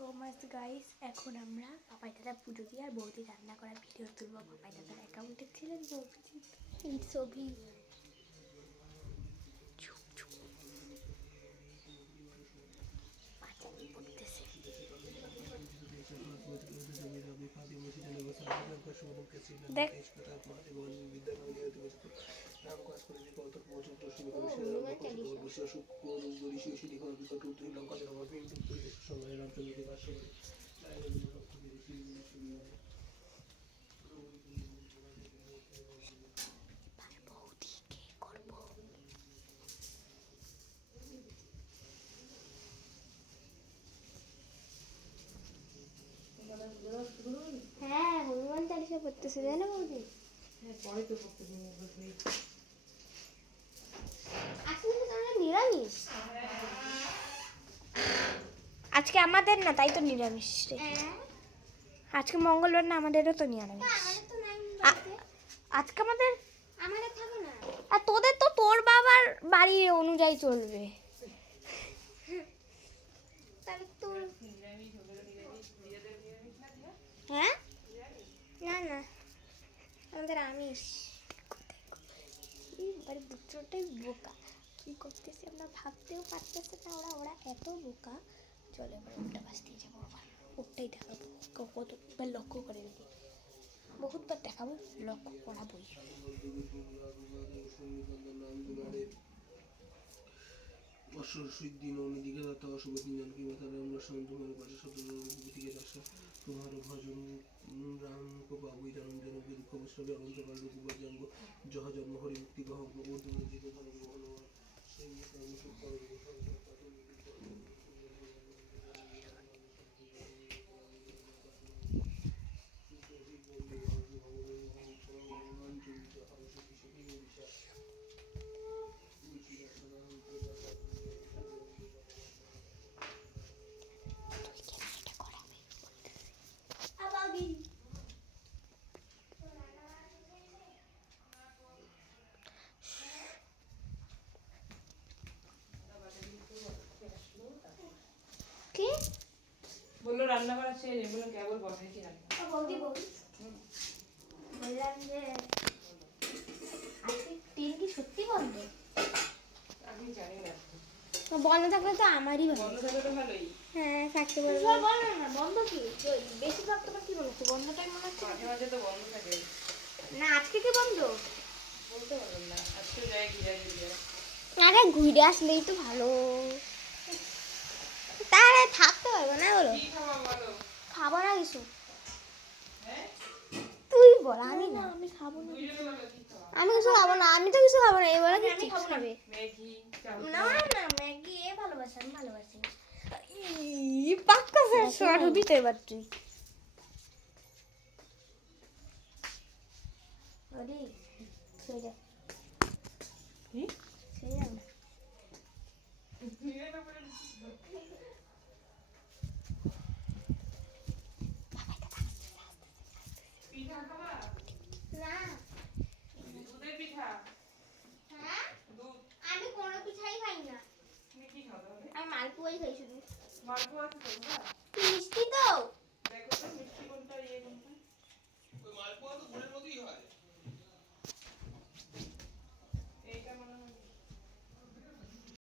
So much guys, এখন আমরা পাপাই দাদা পুজো দিয়ে আর বৌদি রান্না করার ভিডিও তুলবো। পাপাই দাদার অ্যাকাউন্টে ছিলেন এই ছবি পড়তেছে। দেখ হ্যাঁ, হনুমান চালিশা পড়তেছে জানো বৌদি। নিরামিষ আজকে আমাদের না, তাই তো নিরামিষ রে। আজকে মঙ্গলবার না, আমাদেরও তো নিরামিষ। আজকে আমাদের থাকে না, আর তোদের তো তোর বাবার বাড়ি অনুযায়ী চলবে। হ্যাঁ, না না, আমাদের আমিষ। এবারে বুঝছোটাই বোকা, কি করতেছি আমরা ভাবতেও পারতেছে না। ওরা এত বোকা। চলে এবার ওটা বাস দিয়ে যাবো, আবার ওটাই দেখাবো। কতবার লক্ষ্য করে দেখি, বহুতবার দেখাবো, লক্ষ্য করাবোই। অশ্বসিদ্ধিন অন্যদিকে দত্ত অশুভ দিন কিংবা তারা আমরা সন্ধ্যমার পাশে শতদিকে দশা তোমার ভজন রাম কো বাবুই রাম জন দুঃখ বৈষ্ণবে অনন্তকাল রঘুবর জন্ম জহ জন্ম হরি মুক্তি গহ অর্জুন জীব ধর্ম হনুমান সেই বললো রান্না করা শেষ, এগুলো কেবল বসাইছি রান্না। বললাম যে আজকে ট্রেন কি সত্যি বন্ধ? আমি জানি না, বন্ধ থাকলে তো আমারই ভালো। বন্ধ থাকলে তো ভালোই। হ্যাঁ, থাকতে পারবো। বল না, বন্ধ কি বেশিরভাগ তোমার কি বলছো, বন্ধটাই মনে হচ্ছে। মাঝে মাঝে তো বন্ধ থাকে। না, আজকে কি বন্ধ বলতে পারলাম না, আজকে যাই ঘিরে ঘিরে। আরে ঘুরে আসলেই তো ভালো, তাহলে থাকতে পারবো না। বলো কি খাওয়া বলো? খাবো না কিছু। হ্যাঁ, তুই বল। আমি না, আমি খাবো না। দুইজনে বলো কি খাওয়া? আমি কিছু খাবো না, আমি তো কিছু খাবো না। এবারে কি আমি খাবো না। খাবে? ম্যাগি, না না, ম্যাগি এ ভালোবাসি, আমি ভালোবাসি। পাক্কা স্যার শর্ট হবি তো এবার তুই। আরে শুয়ে যা, কি? শুয়ে যা না। পিঠা খাওয়া? না। দুধের পিঠা? হ্যাঁ, দুধ? আমি কোনো পিঠাই খাই না। তুমি কি খাও তাহলে? আমি মালপোয়াই খাই শুধু। মালপোয়া আছে তোমরা? মিষ্টি তো।